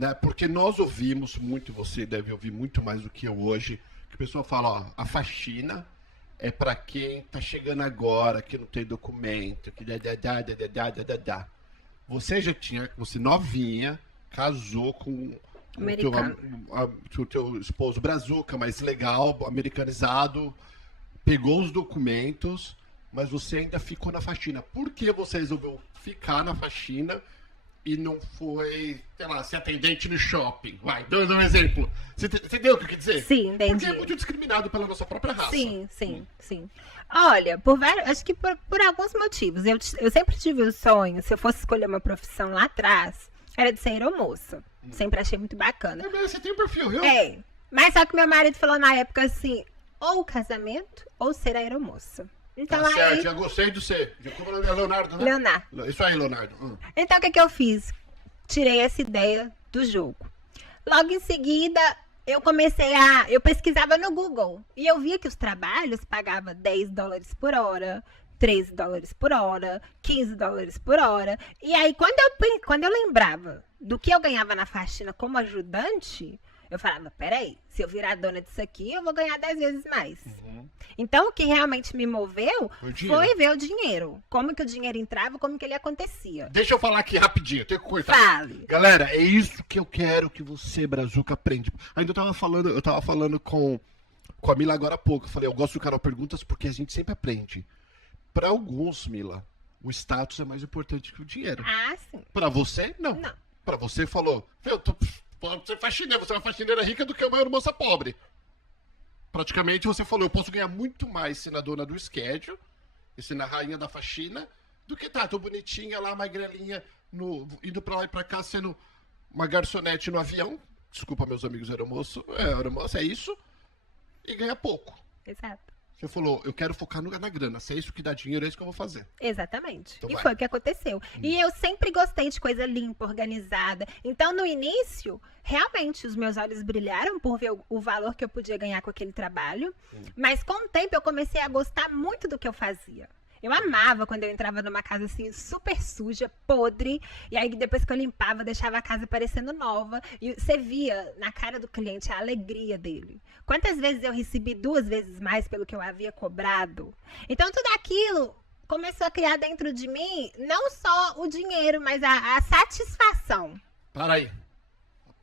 né? Porque nós ouvimos muito, você deve ouvir muito mais do que eu hoje, que a pessoa fala, ó, a faxina é pra quem tá chegando agora, que não tem documento, que dá. Você já tinha, você novinha, casou com Americano. o teu esposo brazuca, mais legal, americanizado, pegou os documentos, mas você ainda ficou na faxina. Por que você resolveu ficar na faxina e não foi, sei lá, ser atendente no shopping? Vai, dando um exemplo. Você entendeu o que eu quis dizer? Sim, entendi. Porque é muito discriminado pela nossa própria raça. Sim. Olha, acho que por alguns motivos. Eu sempre tive o sonho, se eu fosse escolher uma profissão lá atrás, era de ser aeromoça. Sempre achei muito bacana. Mas você tem um perfil, viu? Mas só que meu marido falou na época assim, ou casamento, ou ser aeromoça. Então, Tá certo, já gostei do C. Como o nome é Leonardo, né? Leonardo. Isso aí, Leonardo. Então, o que eu fiz? Tirei essa ideia do jogo. Logo em seguida, eu pesquisava no Google. E eu via que os trabalhos pagavam $10 por hora, $13 por hora, $15 por hora. E aí, quando eu lembrava do que eu ganhava na faxina como ajudante, eu falava, peraí, se eu virar dona disso aqui, eu vou ganhar 10 vezes mais. Então, o que realmente me moveu foi ver o dinheiro. Como que o dinheiro entrava, como que ele acontecia. Deixa eu falar aqui rapidinho, eu tenho que cortar. Fale. Galera, é isso que eu quero que você, Brazuca, aprende. Ainda eu tava falando com a Mila agora há pouco. Eu falei, eu gosto do canal Perguntas porque a gente sempre aprende. Para alguns, Mila, o status é mais importante que o dinheiro. Ah, sim. Para você, não. Não. Para você, falou, você é faxineira, você é uma faxineira rica do que uma moça pobre. Praticamente você falou, eu posso ganhar muito mais sendo a dona do schedule, e sendo a rainha da faxina, do que tô bonitinha lá, magrelinha, indo pra lá e pra cá, sendo uma garçonete no avião. Desculpa, meus amigos aeromoço, é isso. E ganha pouco. Exato. Você falou, eu quero focar na grana. Se é isso que dá dinheiro, é isso que eu vou fazer. Exatamente. Então e vai. foi o que aconteceu. E eu sempre gostei de coisa limpa, organizada. Então, no início, realmente, os meus olhos brilharam por ver o valor que eu podia ganhar com aquele trabalho. Mas, com o tempo, eu comecei a gostar muito do que eu fazia. Eu amava quando eu entrava numa casa assim, super suja, podre. E aí, depois que eu limpava, deixava a casa parecendo nova. E você via na cara do cliente a alegria dele. Quantas vezes eu recebi 2 vezes mais pelo que eu havia cobrado? Então, tudo aquilo começou a criar dentro de mim, não só o dinheiro, mas a satisfação. Para aí.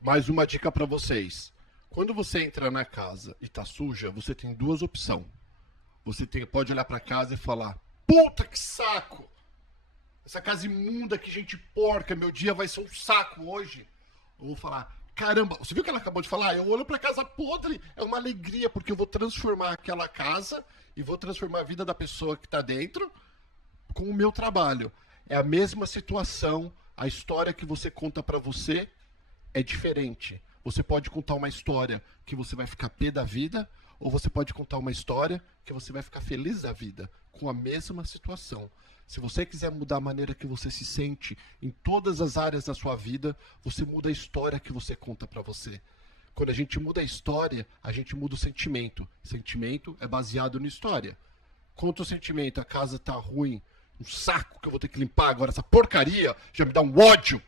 Mais uma dica pra vocês. Quando você entra na casa e tá suja, você tem 2 opções. Você pode olhar pra casa e falar, puta que saco! Essa casa imunda, que gente porca, meu dia vai ser um saco hoje. Eu vou falar, caramba, você viu o que ela acabou de falar? Eu olho pra casa podre, é uma alegria, porque eu vou transformar aquela casa e vou transformar a vida da pessoa que tá dentro com o meu trabalho. É a mesma situação, a história que você conta pra você é diferente. Você pode contar uma história que você vai ficar pé da vida, ou você pode contar uma história que você vai ficar feliz da vida, com a mesma situação. Se você quiser mudar a maneira que você se sente em todas as áreas da sua vida, você muda a história que você conta pra você. Quando a gente muda a história, a gente muda o sentimento. Sentimento é baseado na história. Conta o sentimento, a casa tá ruim, um saco que eu vou ter que limpar agora, essa porcaria já me dá um ódio.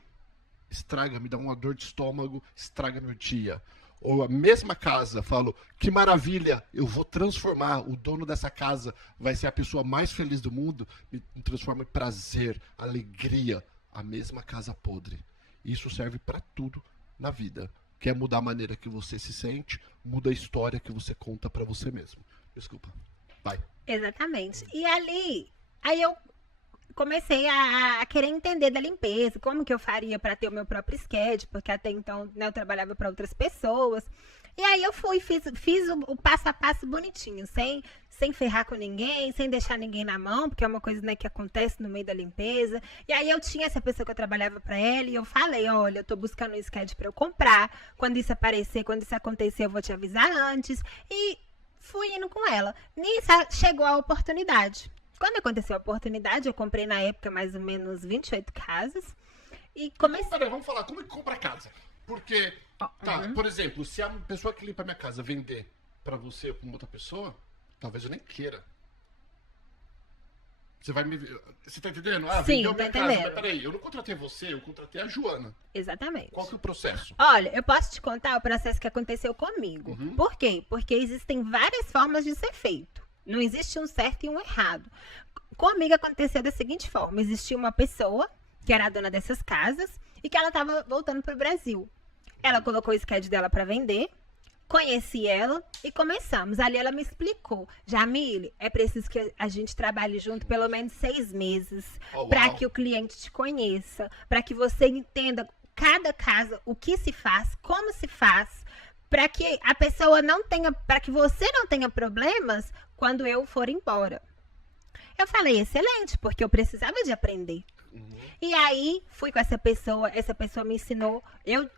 Me dá uma dor de estômago, estraga meu dia. Ou a mesma casa, falo, que maravilha, eu vou transformar, o dono dessa casa vai ser a pessoa mais feliz do mundo, me transforma em prazer, alegria. A mesma casa podre. Isso serve pra tudo na vida. Quer mudar a maneira que você se sente, muda a história que você conta pra você mesmo. Desculpa. Vai. Exatamente. E aí eu comecei a querer entender da limpeza, como que eu faria para ter o meu próprio schedule, porque até então, né, eu trabalhava para outras pessoas. E aí eu fiz o passo a passo bonitinho, sem ferrar com ninguém, sem deixar ninguém na mão, porque é uma coisa, né, que acontece no meio da limpeza. E aí eu tinha essa pessoa que eu trabalhava para ela e eu falei, olha, eu tô buscando um schedule para eu comprar, quando isso aparecer, quando isso acontecer, eu vou te avisar antes. E fui indo com ela. Nisso chegou a oportunidade. Quando aconteceu a oportunidade, eu comprei na época mais ou menos 28 casas. E comecei. Então, peraí, vamos falar, como é que compra casa? Porque, por exemplo, se a pessoa que limpa a minha casa vender pra você ou pra outra pessoa, talvez eu nem queira. Você vai me... Você tá entendendo? Ah, Sim, vendeu tô minha casa. Mas entendendo. peraí, eu não contratei você, eu contratei a Joana. Exatamente. Qual que é o processo? Olha, eu posso te contar o processo que aconteceu comigo. Uhum. Por quê? Porque existem várias formas de ser feito. Não existe um certo e um errado. Comigo aconteceu da seguinte forma: existia uma pessoa que era a dona dessas casas e que ela estava voltando para o Brasil. Ela colocou o sketch dela para vender, conheci ela e começamos. Ali ela me explicou: Jamile, é preciso que a gente trabalhe junto pelo menos 6 meses Oh, para uau. que o cliente te conheça, para que você entenda cada casa, o que se faz, como se faz, para que a pessoa não tenha, para que você não tenha problemas quando eu for embora. Eu falei, excelente, porque eu precisava de aprender. Uhum. E aí, fui com essa pessoa me ensinou. Eu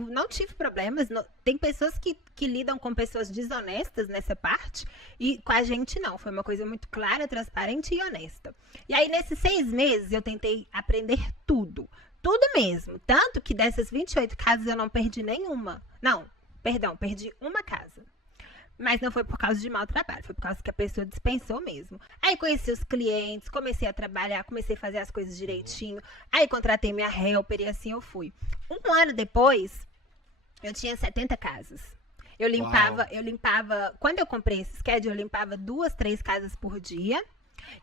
não tive problemas. Tem pessoas que lidam com pessoas desonestas nessa parte, e com a gente não. Foi uma coisa muito clara, transparente e honesta. E aí, nesses 6 meses, eu tentei aprender tudo. Tudo mesmo. Tanto que dessas 28 casas eu não perdi nenhuma. Não, perdão, perdi uma casa. Mas não foi por causa de mau trabalho, foi por causa que a pessoa dispensou mesmo. Aí conheci os clientes, comecei a trabalhar, comecei a fazer as coisas direitinho. Aí contratei minha helper e assim eu fui. Um ano depois, eu tinha 70 casas. Eu limpava, quando eu comprei esse schedule, eu limpava 2, 3 casas por dia.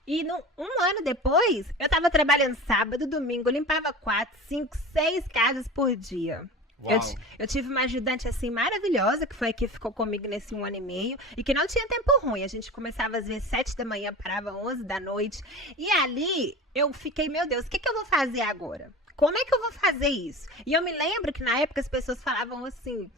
E um ano depois, eu tava trabalhando sábado, domingo, eu limpava 4, 5, 6 casas por dia. Eu tive uma ajudante assim maravilhosa, que foi a que ficou comigo nesse 1 ano e meio, e que não tinha tempo ruim. A gente começava às vezes 7 da manhã, parava 11 da noite. E ali eu fiquei, meu Deus, o que eu vou fazer agora? Como é que eu vou fazer isso? E eu me lembro que na época as pessoas falavam assim,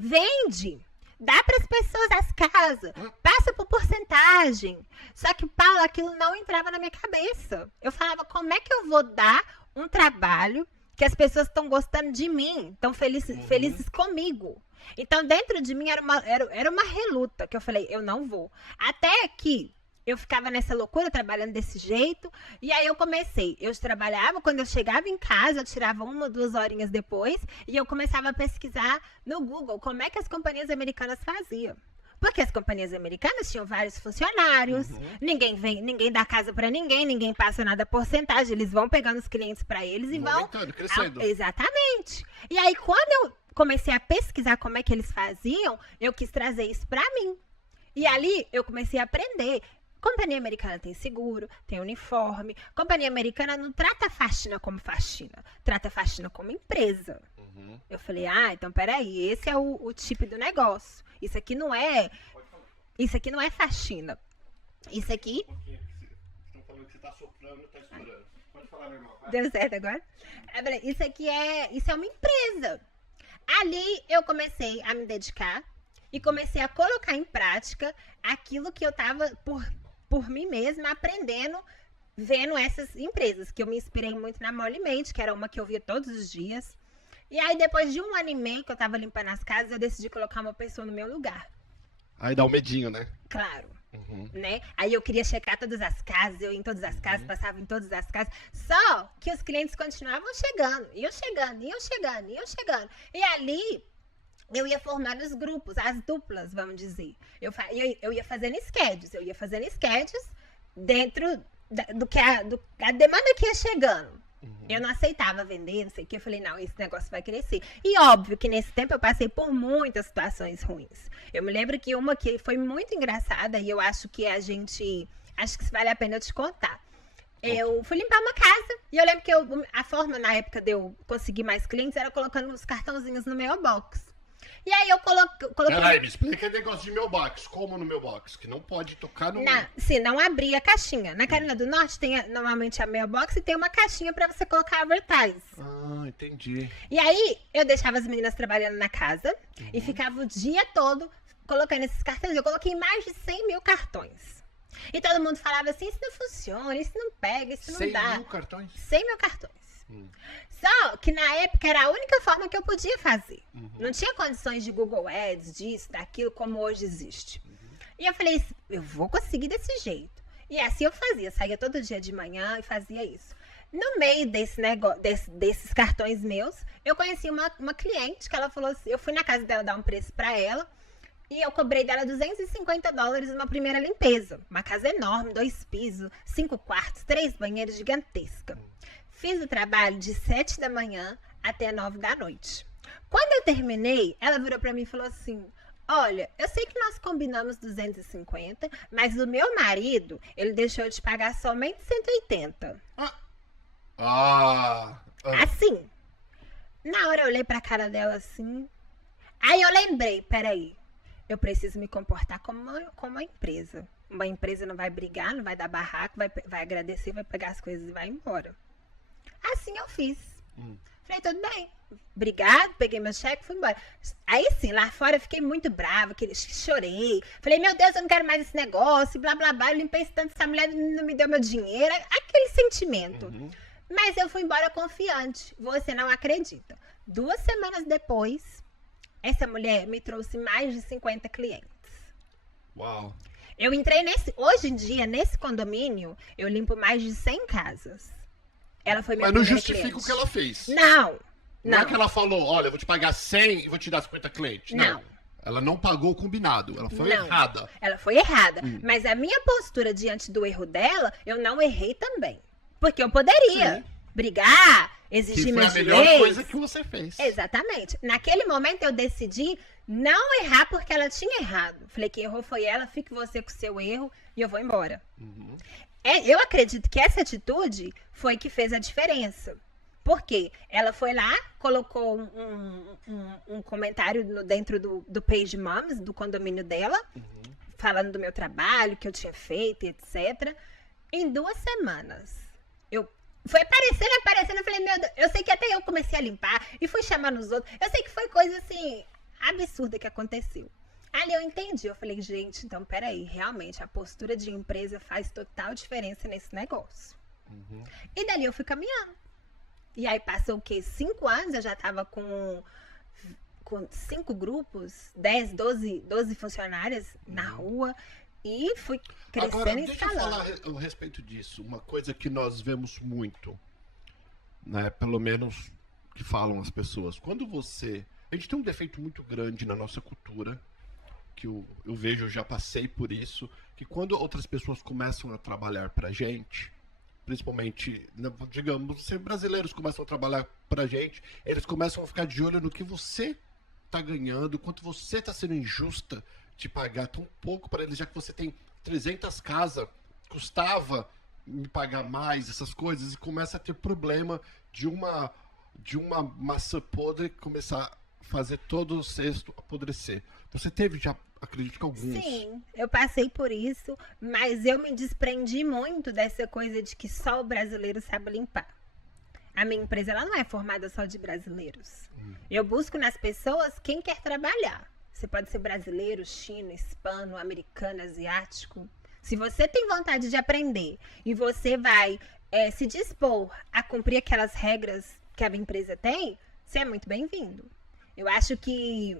vende, dá para as pessoas as casas, passa por porcentagem. Só que, Paula, aquilo não entrava na minha cabeça. Eu falava, como é que eu vou dar um trabalho que as pessoas estão gostando de mim, estão felizes comigo? Então, dentro de mim era uma reluta, que eu falei, eu não vou. Até que eu ficava nessa loucura, trabalhando desse jeito, e aí eu trabalhava, quando eu chegava em casa, eu tirava 1 ou 2 horinhas depois, e eu começava a pesquisar no Google como é que as companhias americanas faziam. Porque as companhias americanas tinham vários funcionários, ninguém dá casa pra ninguém passa nada porcentagem, eles vão pegando os clientes pra eles e vão crescendo. Exatamente. E aí, quando eu comecei a pesquisar como é que eles faziam, eu quis trazer isso pra mim. E ali, eu comecei a aprender. Companhia americana tem seguro, tem uniforme. Companhia americana não trata a faxina como faxina, trata a faxina como empresa. Eu falei, então peraí, esse é o tipo do negócio. Isso aqui não é faxina. Isso aqui... Estão falando que você tá soprando, tá estourando. Pode falar, meu irmão. Deu certo agora? Isso é uma empresa. Ali eu comecei a me dedicar e comecei a colocar em prática aquilo que eu tava por mim mesma aprendendo, vendo essas empresas, que eu me inspirei muito na Molly Made, que era uma que eu via todos os dias. E aí, depois de 1 ano e meio que eu tava limpando as casas, eu decidi colocar uma pessoa no meu lugar. Aí dá um medinho, né? Claro. Né? Aí eu queria checar todas as casas, eu ia em todas as casas, passava em todas as casas. Só que os clientes continuavam chegando, iam chegando. E ali eu ia formando os grupos, as duplas, vamos dizer. Eu ia fazendo schedules, dentro da demanda que ia chegando. Eu não aceitava vender, não sei o que. Eu falei, não, esse negócio vai crescer. E óbvio que nesse tempo eu passei por muitas situações ruins. Eu me lembro que uma que foi muito engraçada, e eu acho que acho que vale a pena eu te contar. Eu fui limpar uma casa, e eu lembro que a forma na época de eu conseguir mais clientes era colocando os cartãozinhos no mailbox. E aí eu coloquei... Peraí, me explica o negócio de mailbox. Como no mailbox? Que não pode tocar no... não abria a caixinha. Na Carolina do Norte tem normalmente a mailbox e tem uma caixinha pra você colocar advertise. Entendi. E aí eu deixava as meninas trabalhando na casa e ficava o dia todo colocando esses cartões. Eu coloquei mais de 100 mil cartões. E todo mundo falava assim, isso não funciona, isso não pega, isso não dá. 100 mil cartões? 100 mil cartões. Só que na época era a única forma que eu podia fazer. Não tinha condições de Google Ads, disso, daquilo, como hoje existe. E eu falei, eu vou conseguir desse jeito. E assim eu fazia, saía todo dia de manhã e fazia isso. No meio desse negócio, desses cartões meus, eu conheci uma cliente que ela falou assim, eu fui na casa dela dar um preço pra ela. E eu cobrei dela $250 numa primeira limpeza. Uma casa enorme, 2 pisos, 5 quartos, 3 banheiros, gigantesca. Fiz o trabalho de 7 da manhã até 9 da noite. Quando eu terminei, ela virou pra mim e falou assim: olha, eu sei que nós combinamos 250, mas o meu marido, ele deixou de pagar somente 180. Assim. Na hora eu olhei pra cara dela assim. Aí eu lembrei, peraí. Eu preciso me comportar como uma empresa. Uma empresa não vai brigar, não vai dar barraco, vai agradecer, vai pegar as coisas e vai embora. Assim eu fiz. Falei, tudo bem. Obrigado, peguei meu cheque e fui embora. Aí sim, lá fora eu fiquei muito brava, chorei. Falei, meu Deus, eu não quero mais esse negócio, blá, blá, blá. Eu limpei esse tanto, essa mulher não me deu meu dinheiro. Aquele sentimento. Mas eu fui embora confiante. Você não acredita. 2 semanas depois, essa mulher me trouxe mais de 50 clientes. Uau. Eu entrei hoje em dia, nesse condomínio, eu limpo mais de 100 casas. Ela foi minha Mas não primeira justifica cliente. o que ela fez. Não. Não é que ela falou, olha, eu vou te pagar 100 e vou te dar 50 clientes. Não. Ela não pagou o combinado. Ela foi errada. Ela foi errada. Mas a minha postura diante do erro dela, eu não errei também. Porque eu poderia brigar, exigir meus direitos. Foi a melhor coisa que você fez. Exatamente. Naquele momento eu decidi não errar porque ela tinha errado. Falei, quem errou foi ela, fique você com o seu erro e eu vou embora. Eu acredito que essa atitude foi que fez a diferença. Por quê? Ela foi lá, colocou um comentário dentro do Page Moms, do condomínio dela, falando do meu trabalho, que eu tinha feito, etc. Em 2 semanas, foi aparecendo, eu falei, meu Deus, eu sei que até eu comecei a limpar e fui chamando os outros. Eu sei que foi coisa, assim, absurda que aconteceu. Ali eu entendi, eu falei, gente, então peraí, realmente a postura de empresa faz total diferença nesse negócio. E dali eu fui caminhando. E aí passou o quê? 5 anos, eu já tava com 5 grupos, 10, 12 funcionárias na rua. E fui crescendo. Agora, e deixa escalando. eu falar a respeito disso. Uma coisa que nós vemos muito, né? Pelo menos que falam as pessoas. Quando você... A gente tem um defeito muito grande na nossa cultura, que eu vejo, eu já passei por isso, que quando outras pessoas começam a trabalhar pra gente, principalmente, digamos, se brasileiros começam a trabalhar pra gente, eles começam a ficar de olho no que você tá ganhando, quanto você tá sendo injusta de pagar tão pouco para eles, já que você tem 300 casas, custava me pagar mais, essas coisas, e começa a ter problema de uma maçã podre começar a fazer todo o cesto apodrecer. Você teve já, acredito que alguns. Sim, eu passei por isso, mas eu me desprendi muito dessa coisa de que só o brasileiro sabe limpar. A minha empresa, ela não é formada só de brasileiros. Eu busco nas pessoas quem quer trabalhar. Você pode ser brasileiro, chino, hispano, americano, asiático. Se você tem vontade de aprender e você vai se dispor a cumprir aquelas regras que a minha empresa tem, você é muito bem-vindo. Eu acho que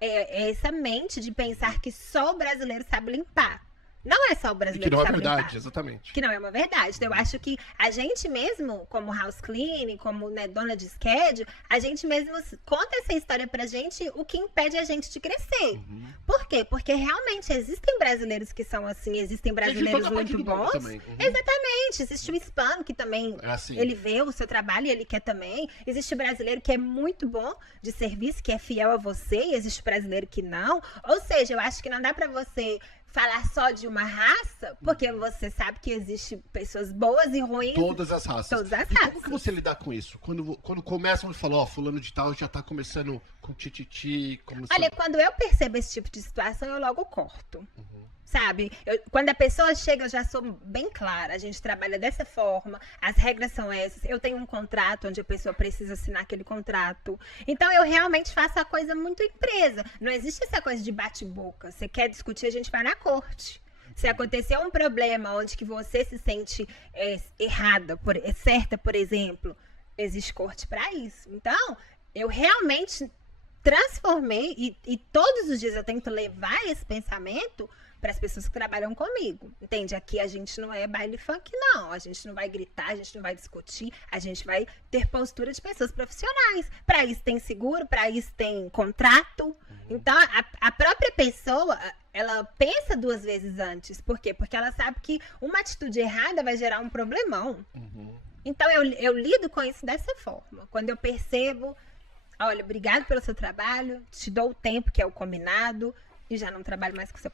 é essa mente de pensar que só o brasileiro sabe limpar. Não é só o brasileiro que não que é sabe verdade, limpar. exatamente. Que não é uma verdade. Então, eu acho que a gente mesmo, como house cleaning, como dona de schedule, a gente mesmo conta essa história pra gente, o que impede a gente de crescer. Por quê? Porque realmente existem brasileiros que são assim, existem brasileiros muito bons. Exatamente. Existe o hispano que também, ele vê o seu trabalho e ele quer também. Existe o brasileiro que é muito bom de serviço, que é fiel a você, e existe o brasileiro que não. Ou seja, eu acho que não dá pra você falar só de uma raça, porque você sabe que existem pessoas boas e ruins. Todas as raças. Todas as e raças. como que você lidar com isso? Quando começam a falar, fulano de tal já tá começando com tititi. Olha, quando eu percebo esse tipo de situação, eu logo corto. Sabe? Quando a pessoa chega, eu já sou bem clara. A gente trabalha dessa forma, as regras são essas. Eu tenho um contrato onde a pessoa precisa assinar aquele contrato. Então, eu realmente faço a coisa muito empresa. Não existe essa coisa de bate-boca. Você quer discutir, a gente vai na corte. Se acontecer um problema onde que você se sente errada, certa, por exemplo, existe corte para isso. Então, eu realmente transformei, e todos os dias eu tento levar esse pensamento para as pessoas que trabalham comigo, entende? Aqui a gente não é baile funk, não. A gente não vai gritar, a gente não vai discutir, a gente vai ter postura de pessoas profissionais. Para isso tem seguro, para isso tem contrato. Então, a própria pessoa, ela pensa 2 vezes antes. Por quê? Porque ela sabe que uma atitude errada vai gerar um problemão. Então, eu lido com isso dessa forma. Quando eu percebo, olha, obrigado pelo seu trabalho, te dou o tempo que é o combinado e já não trabalho mais com você.